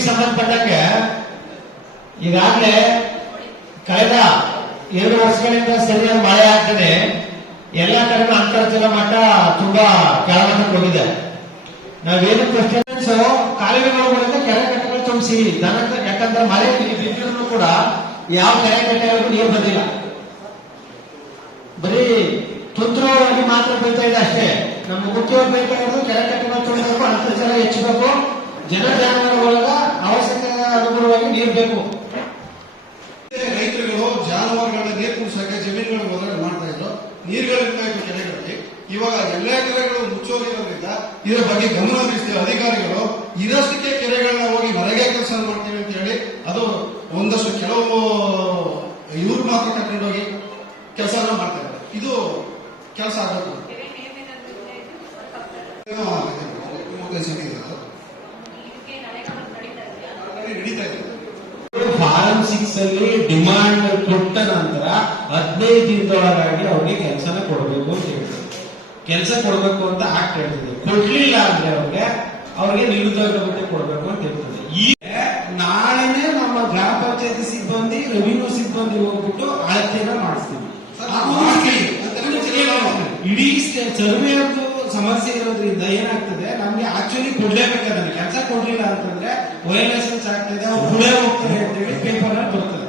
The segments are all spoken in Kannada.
ನೀರಿಗೆ ಸಂಬಂಧಪಟ್ಟಂಗೆ ಈಗಾಗಲೇ ಕಳೆದ 2 ವರ್ಷಗಳಿಂದ ಸರಿಯಾದ ಮಳೆ ಆಗ್ತದೆ. ಎಲ್ಲ ಕಡೆನೂ ಅಂತರ್ಜಲ ಮಟ್ಟ ತುಂಬಾ ಕೆಳಮಟ್ಟಕ್ಕೆ ಹೋಗಿದೆ. ನಾವೇನು ಕ್ವಶನ್ಸ್ ಕಾಲುವೆಗಳ ಮೂಲಕ ಕೆರೆ ಕಟ್ಟೆಗಳು ತುಂಬಿಸಿ ಯಾಕಂದ್ರೆ ಮಳೆ ಬಿದ್ದಿದ್ರು ಕೂಡ ಯಾವ ಕೆರೆ ಕಟ್ಟೆಗಳಿಗೂ ನೀರು ಬಂದಿಲ್ಲ. ಬರೀ ತುಂತುರುವಾಗಿ ಮಾತ್ರ ಬೀಳ್ತಾ ಇದೆ ಅಷ್ಟೇ. ನಮ್ಮ ಮುಖ್ಯವಾಗಿ ಬೇಕಾಗಿರೋದು ಕೆರೆ ಕಟ್ಟೆಗಳು ತುಂಬಬೇಕು, ಅಂತರ್ಜಲ ಹೆಚ್ಚಬೇಕು, ಜನ ಜಾನುವಾರುಗಳ ಅವಶ್ಯಕತೆ ಅನುಗುಣವಾಗಿ ನೀರು ಬೇಕು. ರೈತರುಗಳು ಜಾನುವಾರುಗಳನ್ನ ನೀರು ಕುಡಿಸಕ್ಕೆ ಜಮೀನುಗಳು ಮೊದಲು ಮಾಡ್ತಾ ಇದ್ರು, ನೀರುಗಳಿರ್ತಾ ಇತ್ತು ಕೆರೆಗಳಲ್ಲಿ. ಇವಾಗ ಎಲ್ಲಾ ಕೆರೆಗಳು ಮುಚ್ಚೋಗಿರೋದ್ರಿಂದ ಇದರ ಬಗ್ಗೆ ಗಮನ ಹರಿಸ್ತೀವಿ. ಅಧಿಕಾರಿಗಳು ಇರಷ್ಟಕ್ಕೆ ಕೆರೆಗಳನ್ನ ಹೋಗಿ ಹೊರಗೆ ಕೆಲಸ ಮಾಡ್ತೀವಿ ಅಂತ ಹೇಳಿ ಅದು ಒಂದಷ್ಟು ಕೆಲವು ಇವ್ರು ಮಾತ್ರ ಕರ್ಕೊಂಡೋಗಿ ಕೆಲಸ ಮಾಡ್ತಾ ಇದ್ದಾರೆ. ಇದು ಕೆಲಸ ಆಗಬೇಕು. ನಡೀತಾ ಇದೆ. ಫಾರಂ 6 ಅಲ್ಲಿ ಡಿಮಾಂಡ್ ಕೊಟ್ಟ ನಂತರ 15 ದಿನದೊಳಗಾಗಿ ಅವ್ರಿಗೆ ಕೆಲಸನ ಕೊಡಬೇಕು ಅಂತ ಹೇಳ್ತಾರೆ. ಕೆಲಸ ಕೊಡಬೇಕು ಅಂತ ಆಕ್ಟ್ ಹೇಳ್ತಿದೆ. ಕೊಡ್ಲಿಲ್ಲ ಅಂದ್ರೆ ಅವ್ರಿಗೆ ನಿರುದ್ಯೋಗ ಭತ್ಯೆ ಕೊಡಬೇಕು ಅಂತ ಹೇಳ್ತದೆ. ಈಗ ನಾಳೆನೆ ನಮ್ಮ ಗ್ರಾಮ ಪಂಚಾಯತಿ ಸಿಬ್ಬಂದಿ, ರೆವಿನ್ಯೂ ಸಿಬ್ಬಂದಿ ಹೋಗ್ಬಿಟ್ಟು ಅಳತೆನ ಮಾಡಿಸ್ತೀವಿ. ಇಡೀ ಸರ್ವೆ ಸಮಸ್ಯೆ ಇರೋದ್ರಿಂದ ಏನಾಗ್ತದೆ, ನಮ್ಗೆ ಆಕ್ಚುಲಿ ಕೊಡ್ಲೇಬೇಕಾದ್ರೆ ಕೆಲಸ ಕೊಡ್ಲಿಲ್ಲ ಅಂತಂದ್ರೆ ವೈಲೇಷನ್ಸ್ ಆಗ್ತದೆ, ಅವ್ರು ಹುಳೆ ಹೋಗ್ತಾರೆ ಅಂತ ಹೇಳಿ ಪೇಪರ್ ಅಲ್ಲಿ ಬರ್ತದೆ.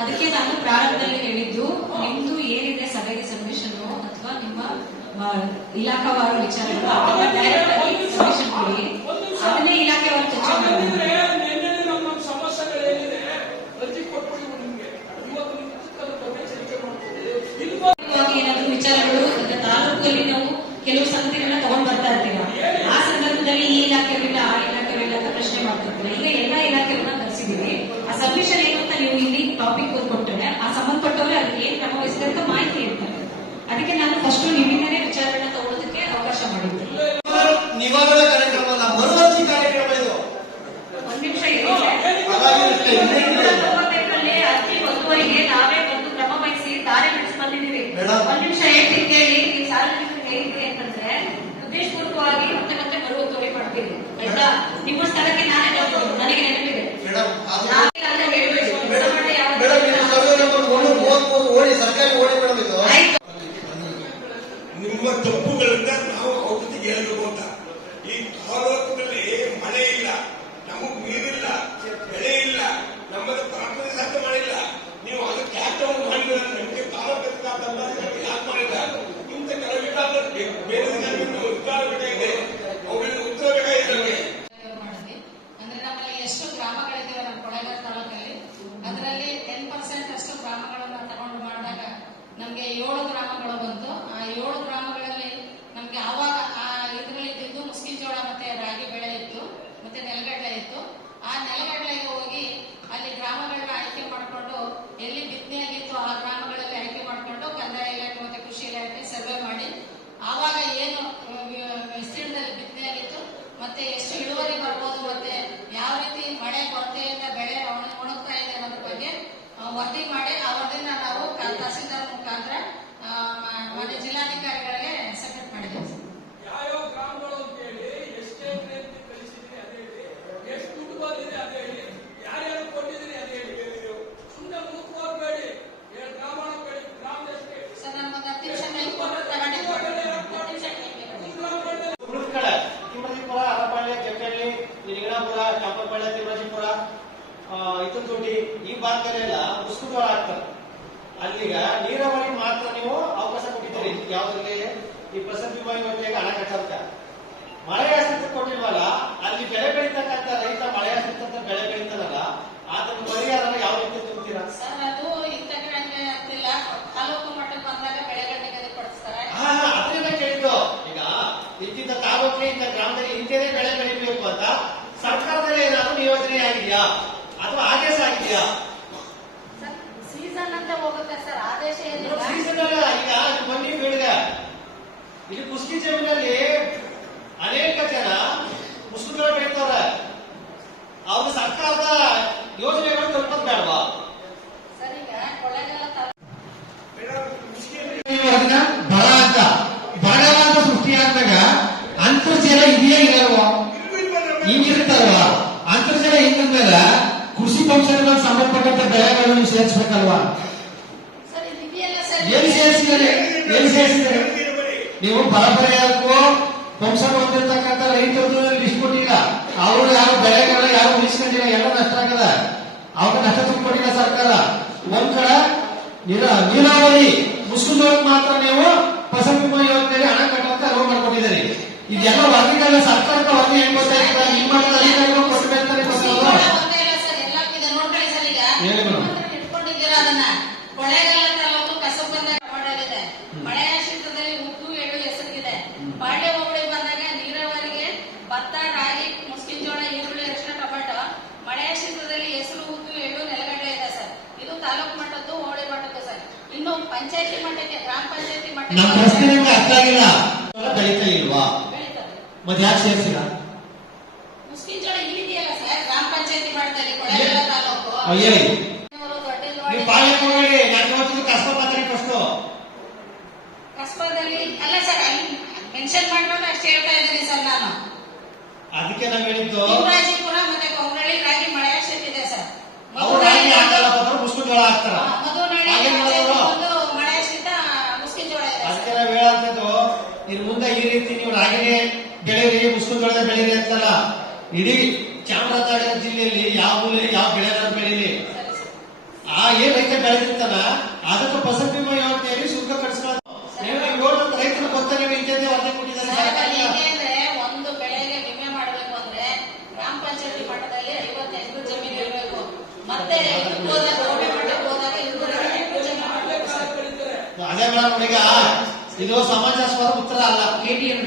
ಅದಕ್ಕೆ ನಾನು ಪ್ರಾರಂಭದಲ್ಲಿ ಹೇಳಿದ್ದು, ನಿಮ್ದು ಏನಿದೆ ಸಭೆಗೆ ಸಬ್ಮಿಷನ್ ಅಥವಾ ನಿಮ್ಮ ಇಲಾಖಾವಾರು ವಿಚಾರಗಳು ಡೈರೆಕ್ಟ್ ಆಗಿ ಸಬ್ಮಿಷನ್ ಕೊಡಿ, ಅದನ್ನೇ ಇಲಾಖೆಯವರು ಚರ್ಚೆ ಮಾಡಿದ್ರೆ ಏನಾದ್ರು ವಿಚಾರಗಳು ಈಗ ತಾಲೂಕಲ್ಲಿ ನಾವು ಕೆಲವು ಸಂಗತಿಗಳನ್ನ ತಗೊಂಡ್ ಬರ್ತಾ ಇರ್ತೀವಿ. ಆ ಸಂದರ್ಭದಲ್ಲಿ ಈ ಇಲಾಖೆಗಳಿಲ್ಲ, ಆ ಇಲಾಖೆಗಳಿಲ್ಲ ಅಂತ ಪ್ರಶ್ನೆ ಮಾಡ್ತಿರ್ತೀವಿ. ಈಗ ಎಲ್ಲಾ ಇಲಾಖೆಗಳನ್ನ ಕರೆಸಿದೀವಿ. ಆ ಸಬ್ಮಿಷನ್ ಏನು ಅಂತ ನೀವು ಇಲ್ಲಿ ಟಾಪಿಕ್ ಕೊಟ್ಟರೆ ಆ ಸಂಬಂಧಪಟ್ಟವ್ರೆ ಅದಕ್ಕೆ ಏನ್ ಕ್ರಮ ವಹಿಸಿದೆ ಅಂತ ಮಾಹಿತಿ ಹೇಳ್ತಾರೆ. ಅದಕ್ಕೆ ನಾನು ಫಸ್ಟ್ ನಿಮ್ಮಿಂದನೇ ವಿಚಾರಗಳನ್ನ ತಗೊಳ್ಳೋದಕ್ಕೆ ಅವಕಾಶ ಮಾಡಿದ್ದೆ. ನಿವಾರಣಾ ಕಾರ್ಯಕ್ರಮ ಅಲ್ಲ, ಮರುವರ್ತಿ ಕಾರ್ಯಕ್ರಮ ಇದು. ಒಂದ್ ನಿಮಿಷ ಅರ್ಜಿ 1:15ಗೆ ನಾವೇ ಬಂದು ಕ್ರಮ ವಹಿಸಿ ದಾರಿ ಬಿಡಿಸಿ ಬಂದಿದ್ದೀವಿ. ಒಂದ್ ನಿಮಿಷ ಹೇಳ್ತೀನಿ ಕೇಳಿ. ನೀವು ಸಾರ್ವಜನಿಕರಿಗೆ ಹೇಳಿದ್ರಿ ಅಂತಂದ್ರೆ ಉದ್ದೇಶಪೂರ್ವಕವಾಗಿ ಮತ್ತೆ ಮತ್ತೆ ಮರುವತ್ತುವರಿ ಮಾಡ್ತೀವಿ ಆಯ್ತಾ? ನಿಮ್ಮ ಸ್ಥಳಕ್ಕೆ ನಾನೇ ನನಗೆ ನೆನಪಿದೆ. ನಿಮ್ಮ ತಪ್ಪುಗಳಿಂದ ನಾವು ಔಷಧಿಗೆ ಹೇಳಬೇಕು ಅಂತ. ಈ ತಾಲೂಕಿನಲ್ಲಿ ಮಳೆ ಇಲ್ಲ, ನಮಗ್ ನೀರಿಲ್ಲ, ಬೆಳೆ ಇಲ್ಲ, ನಮ್ಮದು ಪ್ರಾಥಮಿಕ ಸಾಧ್ಯ ಮಾಡಿಲ್ಲ. ನೀವು ಅದು ಕ್ಯಾಪ್ಟೌನ್ ಮಾಡಿದ್ರೆ ನಮಗೆ ತಾಲೂಕಿನ ಯಾಕೆ ಮಾಡಿಲ್ಲ? ಇಂಥ ಕೆಲವು ವಿಚಾರ ಬೇರೆ ವಿಚಾರ ಬೇಕಾಗಿದೆ, ಅವ್ರಿಗೆ ಉತ್ತರ ಬೇಕಾಗಿದೆ. ಅಂದ್ರೆ ನಮ್ಮಲ್ಲಿ ಎಷ್ಟು ಗ್ರಾಮಗಳಿದ್ದೇವೆ ನಮ್ಮ ಕೊಳೆಗಾಲ ತಾಲೂಕಲ್ಲಿ, ಅದರಲ್ಲಿ 10% ಅಷ್ಟು ಗ್ರಾಮಗಳನ್ನ ತಗೊಂಡು ಮಾಡಿದಾಗ ನಮ್ಗೆ 7 ಗ್ರಾಮಗಳು ಬಂತು. ಆ 7 ಗ್ರಾಮಗಳಲ್ಲಿ ನಮ್ಗೆ ಆವಾಗ ಆ ಇದ್ರಲ್ಲಿದ್ದು ಮುಸ್ಕಿನ್ ಜೋಳ ಮತ್ತೆ ರಾಗಿ ಬೆಳೆ ಇತ್ತು, ಮತ್ತೆ ನೆಲಗಡಲೆ ಇತ್ತು. ಆ ನೆಲಗಡಲೆಗೆ ಹೋಗಿ ಅಲ್ಲಿ ಗ್ರಾಮಗಳನ್ನ ಆಯ್ಕೆ ಮಾಡಿಕೊಂಡು ಎಲ್ಲಿ ಬಿತ್ತನೆಯಾಗಿತ್ತು ಆ ಗ್ರಾಮಗಳಲ್ಲಿ ಆಯ್ಕೆ ಮಾಡಿಕೊಂಡು ಕಂದಾಯ ಇಲಾಖೆ ಮತ್ತೆ ಕೃಷಿ ಇಲಾಖೆ ಸರ್ವೆ ಮಾಡಿ ಆವಾಗ ಏನು ವಿಸ್ತೀರ್ಣದಲ್ಲಿ ಬಿತ್ತನೆಯಾಗಿತ್ತು ಮತ್ತೆ ಎಷ್ಟು ಇಳುವರಿ ಬರ್ಬೋದು ಮತ್ತೆ ಯಾವ ರೀತಿ ಮಳೆ ಕೊರತೆಯಿಂದ ಬೆಳೆ ಒಣಗ್ತಾ ಇದೆ ಅನ್ನೋದ್ರ ಬಗ್ಗೆ ವರದಿ ಮಾಡಿ ಆ ವರದಿನ ನಾವು ತಹಸೀಲ್ದಾರ್ ಮುಖಾಂತರ ಮಾನ್ಯ ಜಿಲ್ಲಾಧಿಕಾರಿಗಳಿಗೆ ಸಬ್ಮಿಟ್ ಮಾಡಿದ್ದೇವೆ. ಯಾವ ಗ್ರಾಮಗಳು ಅಂತ ಹೇಳಿ, ಎಷ್ಟೇ ಕಳಿಸಿದ್ರಿ ಅದೇ ಹೇಳಿ, ಎಷ್ಟು ದುಡ್ಡು ಬಂದಿದೆ ಅದೇ ಹೇಳಿ, ಯಾರ್ಯಾರು ಕೊಟ್ಟಿದ್ರಿ ಅದೇ ಹೇಳಿ. ಸುಮ್ಮನೆ ಮೂಕ್ ಹೋಗ್ಬೇಡಿ, ಗ್ರಾಮ ಗ್ರಾಮದಷ್ಟೇ. ಸರ್ ನಾನು ಒಂದು 10 ನಿಮಿಷ ಟೈಮ್ ಕೊಟ್ಟು ತಗೊಂಡಿದ್ದೆ. ತಿಮ್ಮಜಿಪುರ, ಅರಪಾಳ್ಯ, ಕೆಂಪಳ್ಳಿ, ನಿಗಣಪುರ, ಚಾಪರಪಾಳ್ಯ, ತಿಮ್ಮಜಿಪುರ, ಇತುತೋಟಿ ಈ ಭಾಗದಲ್ಲೆಲ್ಲ ಮುಸ್ಕುಜೋಳ ಆಗ್ತದೆ. ಅಲ್ಲಿಗ ನೀರಾವರಿ ಮಾತ್ರ ನೀವು ಅವಕಾಶ ಕೊಟ್ಟಿದ್ದೀರಿ. ಯಾವ್ದ್ರಲ್ಲಿ ಈ ಫಸಲ್ ಬಿಮಾ ಯೋಜನೆಗೆ ಹಣ ಕಟ್ಟಂತ ಮಳೆ ಆಶ್ರಿತ ಕೊಟ್ಟಿಲ್ವಲ್ಲ, ಅಲ್ಲಿ ಬೆಳೆ ಬೆಳೀತಕ್ಕಂಥ ರೈತ ಮಳೆ ಆಶ್ರಿತ ಬೆಳೆ ಬೆಳೀತಾರಲ್ಲ, ಅದನ್ನ ಪರಿಹಾರ ಯಾವ ರೀತಿ ತುಂಬ್ತೀರಾ? ಸರ್ ಅದು ಇಂಥ ಕಡೆ ಆಗ್ತಿಲ್ಲ, ತಾಲೂಕು ಮಟ್ಟಕ್ಕೆ ಬಂದಾಗ ಬೆಳೆಗಳಿಗೆ ಪಡಿಸ್ತಾರೆ. ಅದನ್ನ ಕೇಳಿದ್ದು. ಈಗ ಇಂತಿಂತ ತಾಲೂಕಿಗೆ ಇಂಥ ಗ್ರಾಮದಲ್ಲಿ ಇಂಥದೇ ಬೆಳೆ ಬೆಳಿಬೇಕು ಅಂತ ಸರ್ಕಾರದಲ್ಲಿ ಏನಾದ್ರು ಯೋಜನೆ ಆಗಿದೆಯಾ ಅಥವಾ ಆದೇಶ ಆಗಿದೆಯಾ? ಸೀಸನ್ ಅಂತ ಹೋಗುತ್ತೆ ಸರ್, ಆದೇಶ ಏನಿಲ್ಲ. ಸೀಸನ್ ಅಲ್ಲ. ಈಗ ಮೊನ್ನೆ ಹೇಳಿದೆ, ಇಲ್ಲಿ ಕುಸ್ಕಿ ಜಮೀನಲ್ಲಿ ಅನೇಕ ಜನ ಮುಸ್ಲಿಮರು ಬೆಳೀತವ್ರೆ. ಅವ್ರು ಸರ್ಕಾರದ ಯೋಜನೆಗಳು ತಲುಪೋದು ಬೇಡವಾ? ಸರ್ ಈಗ ಕೊಳ್ಳೇಗಾಲ ಇರಲ್ವಾ? ಹಿಂಗಿರುತ್ತಲ್ವಾ? ಅಂತರ್ಜಲ ಹಿಂಗಂದ್ರೆ ಕೃಷಿ ಪಂಕ್ಷನ್ಗಳಿಗೆ ಸಂಬಂಧಪಟ್ಟಂತ ಬೆಳೆಗಳನ್ನು ನೀವು ಸೇರಿಸಬೇಕಲ್ವಾ? ಸರ್ ಇದೆಯಲ್ಲ ಸರ್ ಎಲ್ಲಿ ಸೇರಿಸಿದ್ದಾರೆ? ಎಲ್ಲಿ ಸೇರಿಸಿದ್ದಾರೆ? ನೀವು ಬರಬರೆಯಕ್ಕೂ ಪಂಕ್ಷನ್ ಹೊಂದಿರತಕ್ಕಂಥ ರೈತರದ್ದು ಲಿಸ್ಟ್ ಕೊಟ್ಟಿಲ್ಲ. ಅವರು ಯಾವ ಬೆಳೆಗಳು ಯಾವ ಉಳಿಸ್ಕೊಂಡಿಲ್ಲ, ಎಲ್ಲ ನಷ್ಟ ಆಗದ. ಅವ್ರಿಗೆ ನಷ್ಟ ತುಂಬಿಕೊಟ್ಟಿಲ್ಲ ಸರ್ಕಾರ. ಒಂದ್ ಕಡೆ ನೀರಾವರಿ ಮುಸ್ಕುಜೋಳಕ್ಕೆ ಮಾತ್ರ ನೀವು ಫಸಲ್ ಬಿಮಾ ಯೋಜನೆಯಲ್ಲಿ ಹಣ ಕಟ್ಟುವಂತ ಅನುವು ಮಾಡ್ಕೊಟ್ಟಿದ್ದೀರಿ. ಇದೆಲ್ಲ ವರದಿಗಳ ಸರ್ಕಾರಕ್ಕೆ ವರದಿ ಹೆಂಗ್ ಗೊತ್ತಾಗಿಲ್ಲ? ನಿಮ್ಮ ಮಟ್ಟದ ಅಧಿಕಾರಿಗಳು ಕೊಟ್ಟಬೇಕಂತಾನೆ ಗೊತ್ತಲ್ವಾ? ಒಂದೇ ಇಲ್ಲ ಸರ್ ಎಲ್ಲ ಇದೆ ನೋಡ್ಕೊಳ್ಳಿ ಸರ್. ಈಗ ಹೇಳಿ ಮೇಡಮ್. ಇಟ್ಕೊಂಡಿದ್ದೀರಾ ಅದನ್ನ ಕೊಳ್ಳೇಗಾಲ ತಾಲೂಕು ಕಸಬಂದ ಮಾಡಲಿದೆ. ಮಳೆಯಾಶ್ರಿತದಲ್ಲಿ ಉದ್ದು ಎಳ್ಳು ಹೆಸರಿದೆ. ಬಾಳೆ ಹೋಬಳಿ ಬಂದಾಗ ನೀರಾವರಿಗೆ ಭತ್ತ, ರಾಗಿ, ಮುಸ್ಕಿನ ಜೋಳ, ಈರುಳ್ಳಿ, ಅರಿಶಿನ, ಟೊಮೆಟೊ. ಮಳೆಯಾಶ್ರಿತದಲ್ಲಿ ಹೆಸರು, ಉದ್ದು, ಎಳ್ಳು, ನೆಲಗಡಲೆ ಇದೆ ಸರ್. ಇದು ತಾಲೂಕು ಮಟ್ಟದ್ದು, ಹೋಬಳಿ ಮಟ್ಟದ್ದು ಸರ್. ಇನ್ನು ಪಂಚಾಯತಿ ಮಟ್ಟಕ್ಕೆ, ಗ್ರಾಮ ಪಂಚಾಯತಿ ನಮ್ಮ ಪ್ರಶ್ನೆ ನಿಮ್ಗೆ ಅರ್ಥ ಆಗಿಲ್ಲ. ಬೆಳೀತಾ ಇಲ್ವಾ? ಬೆಳೀತದೆ. ಮತ್ತೆ ಯಾಕೆ ಸೇರಿಸಿಲ್ಲ? ಮುಸ್ಕಿನ ಜೋಳ ಇಲ್ಲಿದೆಯಲ್ಲ ಸರ್, ಗ್ರಾಮ ಪಂಚಾಯತಿ ಮಾಡ್ತಾರೆ ಕೊಳ್ಳೇಗಾಲ ತಾಲೂಕು. ಅಯ್ಯೇ ದೊಡ್ಡ ನೀವು ಪಾಳೆ ಹೋಗಿ ನಾನು ಇವತ್ತು ಕಷ್ಟ ಮಾತಾಡಿ ಫಸ್ಟ್. ಕಸ್ಬಾದಲ್ಲಿ ಅಲ್ಲ ಸರ್, ಅಲ್ಲಿ ಮೆನ್ಷನ್ ಮಾಡ್ಬೇಕು ಅಷ್ಟು ಹೇಳ್ತಾ ಇದ್ದೀನಿ ಸರ್ ನಾನು. ಅದಕ್ಕೆ ನಾವ್ ಹೇಳಿದ್ದು ಶಿವರಾಜಪುರ ಮತ್ತೆ ಕೊಂಗಳಿ ರಾಗಿ ಮಳೆಯಾಶ್ರಿತ ಇದೆ ಸರ್. ಅವ್ರು ರಾಗಿ ಹಾಕಲ್ಲ, ಮುಸ್ಕು ಜೋಳ ಹಾಕ್ತಾರ. ಮಧುನಾಡಿ ಹಾಗೇನ್ ಮಾಡೋದು? ಒಂದು ಮಳೆಯಾಶ್ರಿತ ಮುಸ್ಕಿನ ಜೋಳ ಇದೆ ಅದಕ್ಕೆ ಸರ್. ನಾವ್ ಹೇಳಂತದ್ದು ಇನ್ ಮುಂದೆ ಈ ರೀತಿ ನೀವು ರಾಗಿನೇ ಬೆಳೀರಿ, ಮುಸ್ಕು ಜೋಳದ ಬೆಳೀರಿ ಅಂತಲ್ಲ. ಇಡೀ ಚಾಮರಾಜನಗರ ಜಿಲ್ಲೆಯಲ್ಲಿ ಯಾವ ಊರಲ್ಲಿ ಯಾವ ಬೆಳೆನಾದ್ರು ಬೆಳೀರಿ. ಆ ಏನ್ ರೈತ ಬೆಳೆದಿರ್ತಾನ ಅದಕ್ಕೆ ಫಸಲ್ ಬಿಮಾ ಯೋಜನೆಯಲ್ಲಿ ಶುಲ್ಕ ಕಟ್ಸ್ಕೊಳ್ಳೋದು. ನೀವು ರೈತರು ಗೊತ್ತ, ನೀವು ಇಂಥದ್ದೇ ವರದಿ ಕೊಟ್ಟಿದ್ದಾರೆ ಸರ್, ಸರ್ಕಾರ. ಹೇಗೆಂದ್ರೆ ಒಂದು ಬೆಳೆಗೆ ವಿಮೆ ಮಾಡಬೇಕು ಅಂದ್ರೆ ಗ್ರಾಮ ಪಂಚಾಯತಿ ಮಟ್ಟದಲ್ಲಿ 58 ಜಮೀನು ಇರಬೇಕು. ಮತ್ತೆ ಇದಕ್ಕೆ ಹೋದಾಗ ಹೋಬಳಿ ಮಟ್ಟಕ್ಕೆ ಹೋದಾಗ 208 ಜಮೀನು ಮಾಡಬೇಕು ಸರ್. ಅದೇ ಮೇಡಮ್, ಈಗ ಇದು ಸಮಾಜಾಸ್ಪದ ಉತ್ತರ ಅಲ್ಲ. ATM